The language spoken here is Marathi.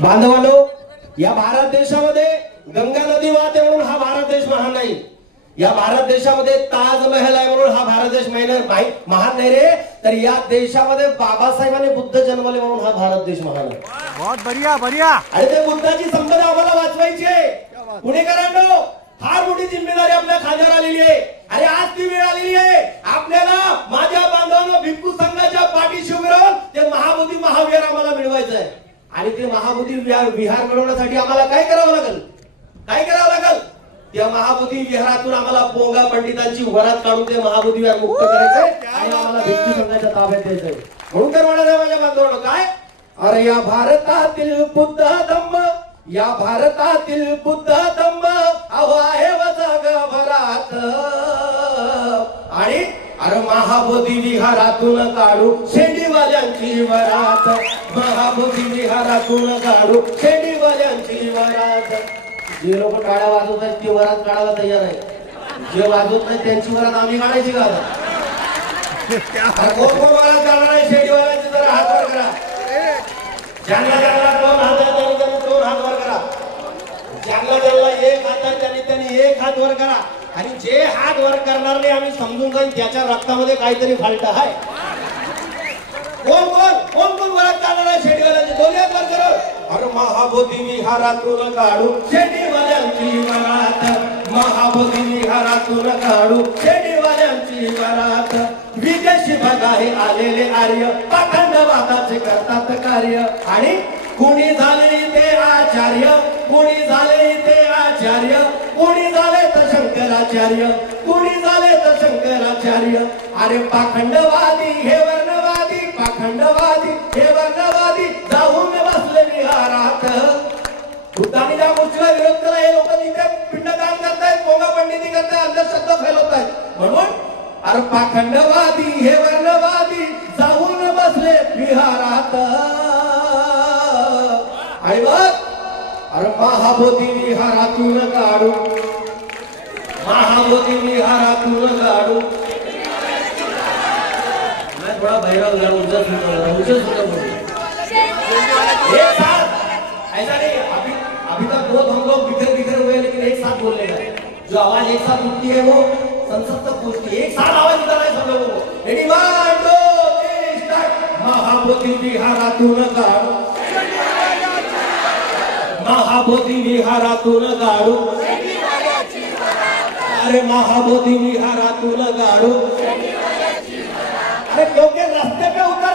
बांधवांनो, या भारत देशामध्ये गंगा नदी वाहते म्हणून हा भारत देश महान नाही. या भारत देशामध्ये ताजमहल आहे म्हणून हा भारत देश महान नाही रे. तर या देशामध्ये बाबासाहेबांनी बुद्ध जन्मले म्हणून हा भारत देश महान आहे. बहुत बढ़िया बढ़िया. आणि ते बुद्धाची संपदा आम्हाला वाचवायची आहे. पुणेकरांनो, फार मोठी जिम्मेदारी आपल्या खांद्यावर आलेली आहे. अरे आज ती वेळ आलेली आहे आपल्याला माझ्या बांधवांनो भिक्खू संघाच्या पाठीशी उभे राहून ते महाबोधी महाविहार आम्हाला मिळवायचं आहे. आणि ते महाबोधी विहार मिळवण्यासाठी आम्हाला काय करावं लागेल? काय करावं लागेल? त्या महाबोधी विहारातून आम्हाला पोंगा पंडितांची वरात काढून ते महाबोधी विहार मुक्त करायचंय आणि आम्हाला भिक्खू संघाच्या ताब्यात द्यायचंय. म्हणून तर म्हणाले माझ्या बांधवांनो, काय अरे या भारतातील बुद्ध धम्म, या भारतातील बुद्ध धम्म अहो आहे जगभरात. आणि अरे महाबोधी विहारातून काढू शेंडीवाल्यांची वरात, महाबोधी विहारातून काढू शेंडीवाल्यांची वरात. जे लोक टाळ्या वाजवत आहेत ते वरात काढायला तयार आहे. जे वाजवत नाही त्यांची वरात आम्ही काढायची का? कोण कोण वरात काढणार आहे शेंडीवाल्यांची? जरा हात वर करा. ज्यांना ज्यांना दोन हात आहेत त्यांनी दोन हात वर करा. ज्यांना ज्यांना एक हात आहे त्यांनी एक हात वर करा. आणि जे हात वर करणार नाही आम्ही समजून जाईल त्याच्या रक्तामध्ये काहीतरी फाल्ट आहे. कोण कोण कोण कोण वरात काढणार आहे शेंडीवाल्यांची? दोन्ही हात वर करा. अरे महाबोधी विहारातून काढू शेंडीवाल्यांची वरात, महाबोधी विहारातून काढू शेंडीवाल्यांची वरात. विदेशी बघा हे आलेले आर्य पाखंडवादाचे करतात कार्य. आणि कुणी झाले ते आचार्य, कुणी झाले ते आचार्य, कुणी झाले तर शंकराचार्य, कुणी झाले तर शंकराचार्य. अरे पाखंडवादी हे वर्णवादी, पाखंडवादी हे वर्णवादी जाऊन बसले विहारात. बुद्धांनी ज्या गोष्टीला विरोध केला हे लोक तिथे पिंडदान करतायत, पोंगा पंडिती करतायत, अंधश्रद्धा फैलवतायत. म्हणून अरे पाखंडवादी हे वर्णवादी जाऊन बसले विहारात. आणि बघ अरे महाबोधी विहारातून काढू, महाबोधी विहारातून काढू. मैं थोड़ा भैरव गया उधर ऐसा नहीं. अभी तक बहुत हम लोग बिखर बिखर हुए लेकिन एक साथ बोलने का जो आवाज एक साथ उठती है वो संसद तक पहुंचती है. एक साथ आवाज निकालना है सब लोगों को. Ready 1 2 3 start. महाबोधी विहारातून काढू, महाबोधी विहारातून काढू. अरे महाबोधी विहारातून काढू. अरे क्योंकि रास्ते पे उतर